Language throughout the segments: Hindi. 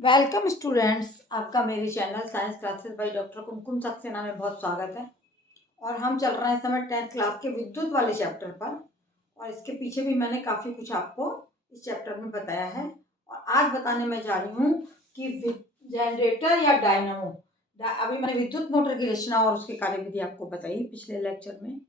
वेलकम स्टूडेंट्स, आपका मेरे channel science classes by doctor Kumkum Saxena में बहुत स्वागत है। और हम चल रहे हैं इस समय 10th क्लास के विद्युत वाले चैप्टर पर। और इसके पीछे भी मैंने काफ़ी कुछ आपको इस चैप्टर में बताया है। और आज बताने में जा रही हूँ कि जनरेटर या डायनामो, अभी मैंने विद्युत मोटर की रचना और उसकी कार्यविधि आपको बताई पिछले लेक्चर में।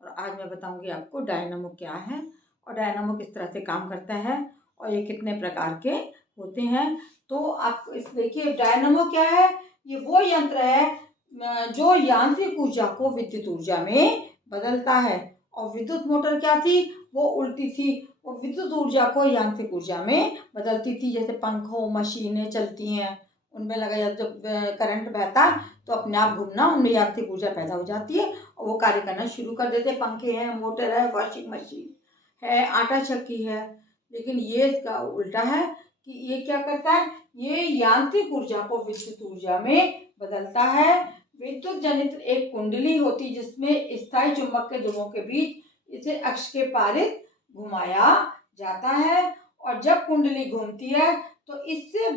और आज मैं बताऊँगी आपको डायनामो क्या है और डायनामो किस तरह से काम करता है और ये कितने प्रकार के होते हैं। तो आप इस देखिए, डायनामो क्या है? ये वो यंत्र है जो यांत्रिक ऊर्जा को विद्युत ऊर्जा में बदलता है। और विद्युत मोटर क्या थी? वो उल्टी थी, वो विद्युत ऊर्जा को यांत्रिक ऊर्जा में बदलती थी। जैसे पंखों मशीनें चलती हैं, उनमें लगा जब करंट बहता है तो अपने आप घूमना, उनमें यांत्रिक ऊर्जा पैदा हो जाती है और वो कार्य करना शुरू कर देते हैं। पंखे हैं, मोटर है, वॉशिंग मशीन है, आटा चक्की है। लेकिन ये इसका उल्टा है कि ये क्या करता है? ये यांत्रिक ऊर्जा को विद्युत ऊर्जा में बदलता है। विद्युत जनित एक कुंडली होती जिसमें स्थायी चुंबक के ध्रुवों के बीच इसे अक्ष के पारित घुमाया जाता है। और जब कुंडली घूमती है तो इससे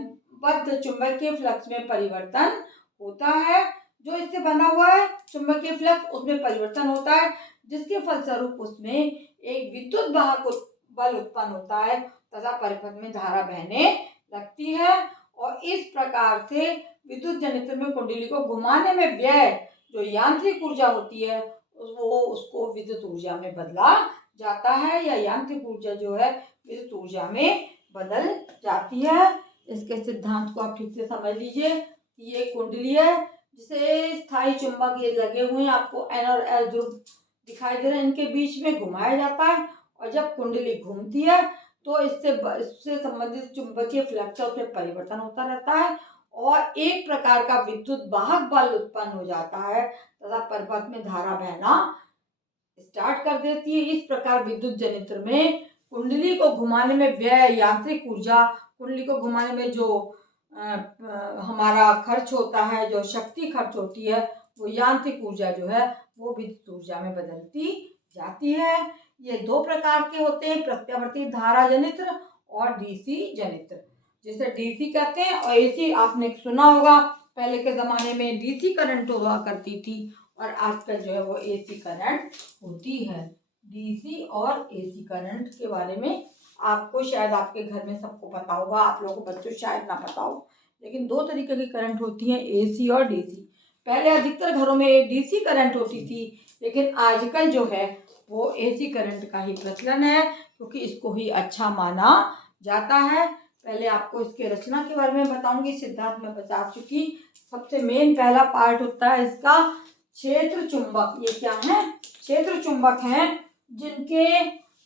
बद्ध चुंबकीय फ्लक्स में परिवर्तन होता है। जो इससे बंधा हुआ है चुंबकीय फ्लक्स, उसमें परिवर्तन होता है, जिसके फलस्वरूप उसमें एक विद्युत वाहक बल उत्पन्न होता है तथा परिपथ में धारा बहने लगती है। और इस प्रकार से विद्युत जनित्र में कुंडली को घुमाने में व्यय जो यांत्रिक ऊर्जा होती है वो उसको विद्युत ऊर्जा में बदला जाता है, या यांत्रिक ऊर्जा जो है विद्युत ऊर्जा में बदल जाती है। इसके सिद्धांत को आप ठीक से समझ लीजिए कि ये कुंडली है जिसे स्थायी चुंबक ये लगे हुए हैं, आपको N और S ध्रुव दिखाई दे रहे हैं, इनके बीच में घुमाया जाता है। और जब कुंडली घूमती है तो इससे संबंधित चुंबकीय फ्लक्स में परिवर्तन होता रहता है और एक प्रकार का विद्युत वाहक बल उत्पन्न हो जाता है तथा परिपथ में धारा बहना स्टार्ट कर देती है। इस प्रकार विद्युत जनित्र में कुंडली को घुमाने में व्यय यांत्रिक ऊर्जा, कुंडली को घुमाने में जो हमारा खर्च होता है, जो शक्ति खर्च होती है, वो यांत्रिक ऊर्जा जो है वो विद्युत ऊर्जा में बदलती जाती है। ये दो प्रकार के होते हैं, प्रत्यावर्ती धारा जनित्र और डीसी जनित्र, जिसे डीसी कहते हैं। और एसी आपने सुना होगा, पहले के ज़माने में डीसी करंट हुआ करती थी और आजकल जो है वो एसी करंट होती है। डीसी और एसी करंट के बारे में आपको शायद आपके घर में सबको पता होगा, आप लोगों को बच्चों शायद ना पता हो, लेकिन दो तरीके की करंट होती हैं, एसी और डीसी। पहले अधिकतर घरों में डीसी करंट होती थी, लेकिन आजकल जो है वो एसी करंट का ही प्रचलन है, क्योंकि इसको ही अच्छा माना जाता है। पहले आपको इसके रचना के बारे में बताऊंगी, सिद्धांत में बता चुकी। सबसे मेन पहला पार्ट होता है इसका क्षेत्र चुंबक। ये क्या है? क्षेत्र चुंबक हैं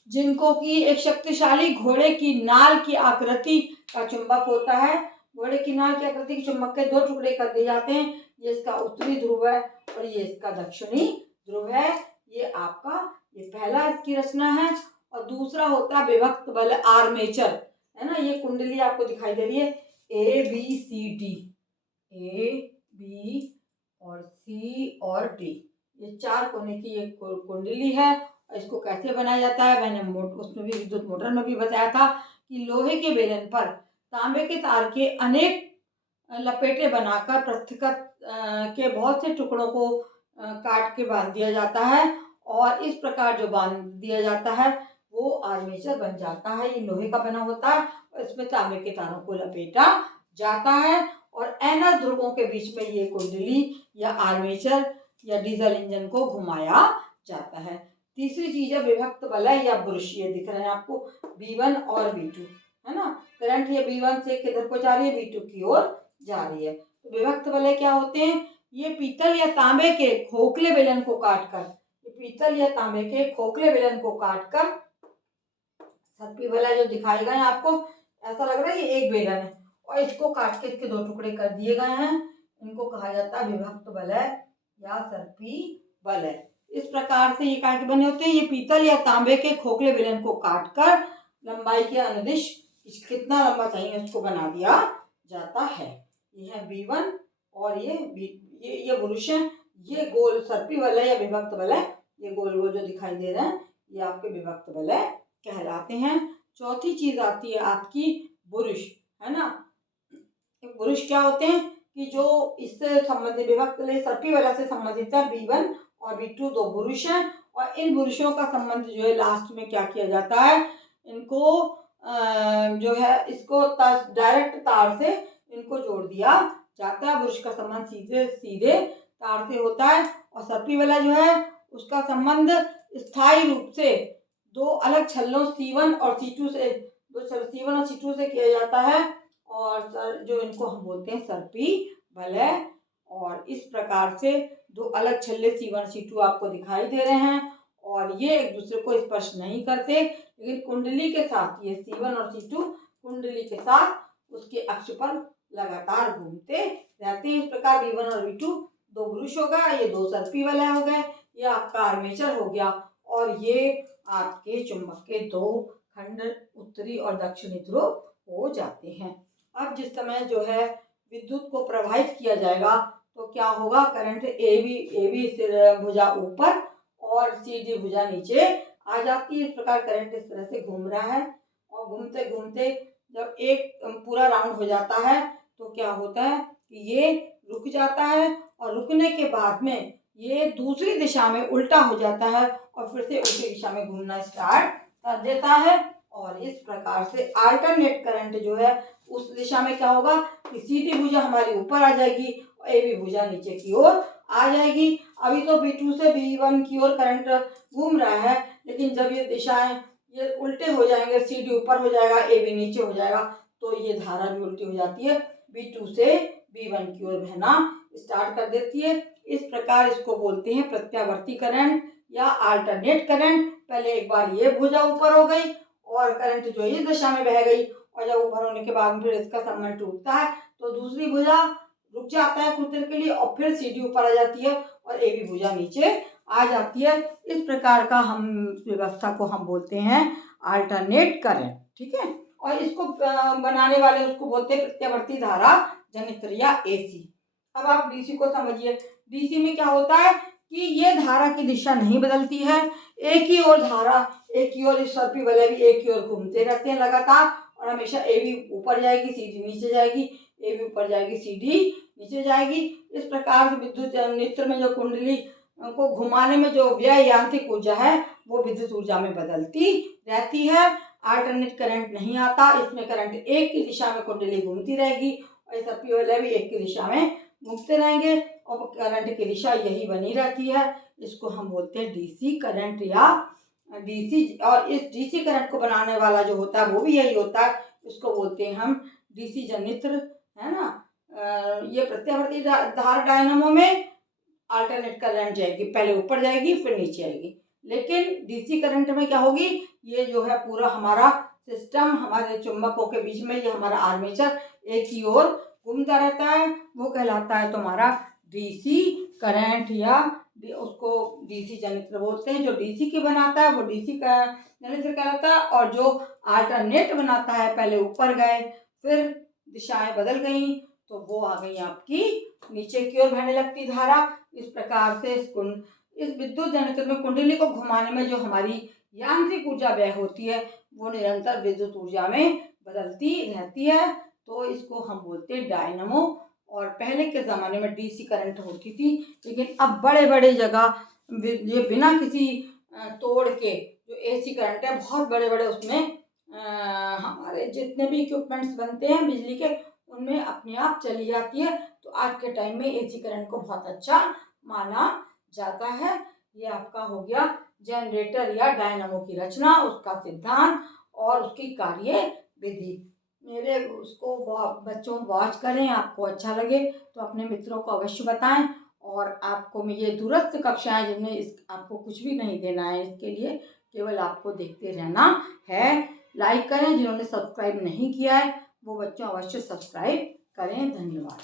जिनको की एक शक्तिशाली घोड़े की नाल की आकृति का चुंबक होता है। घोड़े की नाल की आकृति के चुंबक के दो टुकड़े कर दिए जाते हैं। ये इसका उत्तरी ध्रुव है और ये इसका दक्षिणी ध्रुव है। ये आपका ये पहला इसकी रचना है। और दूसरा होता है विभक्त बल आर्मेचर, है ना। ये कुंडली आपको दिखाई दे रही है, A B C D, A B और सी और डी, ये चार कोने की एक कुंडली है। और इसको कैसे बनाया जाता है मैंने उसमें भी विद्युत मोटर में भी बताया था कि लोहे के बेलन पर तांबे के तार के अनेक लपेटे बनाकर पृथ्वीकृत के बहुत से टुकड़ों को काट के बांध दिया जाता है। और इस प्रकार जो बांध दिया जाता है वो आर्मेचर बन जाता है। ये लोहे का बना होता है और इसमें तांबे के तारों को लपेटा जाता है और एनएस ध्रुवों के बीच में ये कुंडली या आर्मेचर या डीजल इंजन को घुमाया जाता है। तीसरी चीज है विभक्त वलय या ब्रुश। ये दिख रहे हैं आपको, B1 और B2, है ना। करंट ये B1 से किधर को जा रही है? B2 की ओर जा रही है। तो विभक्त वलय क्या होते हैं? ये पीतल या तांबे के खोखले बेलन को काटकर, पीतल या तांबे के खोखले बेलन को काटकर, सर्पी वलय जो दिखाए गए आपको, ऐसा लग रहा है ये एक बेलन है और इसको काट के इसके दो टुकड़े कर दिए गए हैं। इनको कहा जाता है विभक्त वलय या सर्पी वलय। इस प्रकार से ये काहे के बने होते हैं? ये पीतल या तांबे के खोखले बेलन को काटकर लंबाई के अनुदिश कितना लंबा चाहिए उसको बना दिया जाता है। ये है B1 और ये ब्रुश है। ये गोल सर्पी वलय या विभक्त वलय, ये गोल गोल जो दिखाई दे रहे हैं ये आपके विभक्त वलय कहलाते हैं। चौथी चीज आती है आपकी ब्रुश, है ना। बुरुश क्या होते हैं कि जो इससे संबंधित विभक्त सर्पी वाला से संबंधित है B1 और B2 दो बुरुश हैं। और इन बुरुशों का संबंध जो है लास्ट में क्या किया जाता है, इनको जो है इसको डायरेक्ट तार से इनको जोड़ दिया जाता है। बुरुश का संबंध सीधे सीधे तार से होता है। और सर्पी वाला जो है उसका संबंध स्थायी रूप से दो अलग छल्लों C1 और C2 से C1 और C2 से किया जाता है। और जो इनको हम बोलते हैं सर्पी वलय। और इस प्रकार से दो अलग छल्ले C1 C2 आपको दिखाई दे रहे हैं और ये एक दूसरे को स्पर्श नहीं करते, लेकिन कुंडली के साथ ये C1 और C2 कुंडली के साथ उसके अक्ष पर लगातार घूमते रहते हैं। इस प्रकार B1 और B2 दो बुरुश हो गया, ये दो सर्पी वलय हो गए, ये आपका आर्मेचर हो गया। और ये आपके चुंबक के दो खंड उत्तरी और दक्षिणी ध्रुव हो जाते हैं। अब जिस समय जो है विद्युत को प्रवाहित किया जाएगा तो क्या होगा, करंट ए बी सिर भुजा ऊपर और CD भुजा नीचे आ जाती है। इस प्रकार करंट इस तरह से घूम रहा है और घूमते घूमते जब एक पूरा राउंड हो जाता है तो क्या होता है कि ये रुक जाता है और रुकने के बाद में ये दूसरी दिशा में उल्टा हो जाता है और फिर से उल्टी दिशा में घूमना स्टार्ट कर देता है। और इस प्रकार से अल्टरनेट करंट जो है उस दिशा में क्या होगा कि CD भुजा हमारी ऊपर आ जाएगी और AB भुजा नीचे की ओर आ जाएगी। अभी तो B2 से B1 की ओर करंट घूम रहा है, लेकिन जब ये दिशाएं ये उल्टे हो जाएंगे, CD ऊपर हो जाएगा, AB नीचे हो जाएगा, तो ये धारा भी उल्टी हो जाती है, B2 से B1 की ओर बहना स्टार्ट कर देती है। इस प्रकार इसको बोलते हैं प्रत्यावर्ती करंट या अल्टरनेट करंट। पहले एक बार ये भुजा ऊपर हो गई और करंट जो इस दिशा में बह गई और जब ऊपर होने के बाद फिर इसका संबंध टूटता है तो दूसरी भुजा रुक जाता है कुछ देर के लिए और फिर CD ऊपर आ जाती है और AB भुजा नीचे आ जाती है। इस प्रकार का हम व्यवस्था को हम बोलते हैं अल्टरनेट करंट। ठीक है, और इसको बनाने वाले उसको बोलते हैं प्रत्यावर्ती धारा जनित्र या AC। अब आप DC को समझिए। DC में क्या होता है कि ये धारा की दिशा नहीं बदलती है, एक ही ओर धारा, एक ही ओर इस सर्पी वलय भी एक ही ओर घूमते रहते हैं लगातार और हमेशा AB ऊपर जाएगी, CD नीचे जाएगी, AB ऊपर जाएगी, CD नीचे जाएगी। इस प्रकार से विद्युत जनित्र में जो कुंडली को घुमाने में जो व्यय यांत्रिक ऊर्जा है वो विद्युत ऊर्जा में बदलती रहती है। अल्टरनेट करंट नहीं आता, इसमें करंट एक की दिशा में कुंडली घूमती रहेगी और इस सर्पी वलय भी एक की दिशा में घूमते रहेंगे और करंट की दिशा यही बनी रहती है। इसको हम बोलते हैं DC करंट या DC। और इस DC करंट को बनाने वाला जो होता है वो भी यही होता है, इसको बोलते हैं हम DC जनित्र, है ना। ये प्रत्यावर्ती धारा डायनामो में अल्टरनेट करंट जाएगी, पहले ऊपर जाएगी फिर नीचे आएगी, लेकिन DC करंट में क्या होगी, ये जो है पूरा हमारा सिस्टम हमारे चुंबकों के बीच में ये हमारा आर्मेचर एक ही ओर घूमता रहता है, वो कहलाता है तुम्हारा DC करंट या उसको DC जनित्र बोलते हैं। जो DC की बनाता है वो DC का जनित्र कहलाता है और जो अल्टरनेट बनाता है, पहले ऊपर गए फिर दिशाएं बदल गई तो वो आ गई आपकी नीचे की ओर बहने लगती धारा। इस प्रकार से इस विद्युत जनित्र में कुंडली को घुमाने में जो हमारी यांत्रिक ऊर्जा व्यय होती है वो निरंतर विद्युत ऊर्जा में बदलती रहती है, तो इसको हम बोलते हैं डायनामो। और पहले के ज़माने में DC करंट होती थी, लेकिन अब बड़े बड़े जगह ये बिना किसी तोड़ के जो AC करंट है बहुत बड़े बड़े उसमें हमारे जितने भी इक्विपमेंट्स बनते हैं बिजली के उनमें अपने आप चली जाती है। तो आज के टाइम में AC करंट को बहुत अच्छा माना जाता है। ये आपका हो गया जनरेटर या डायनामो की रचना, उसका सिद्धांत और उसकी कार्य विधि। मेरे उसको बच्चों वॉच करें, आपको अच्छा लगे तो अपने मित्रों को अवश्य बताएं। और आपको ये दूरस्थ कक्षाएं जिनमें आपको कुछ भी नहीं देना है, इसके लिए केवल आपको देखते रहना है। लाइक करें, जिन्होंने सब्सक्राइब नहीं किया है वो बच्चों अवश्य सब्सक्राइब करें। धन्यवाद।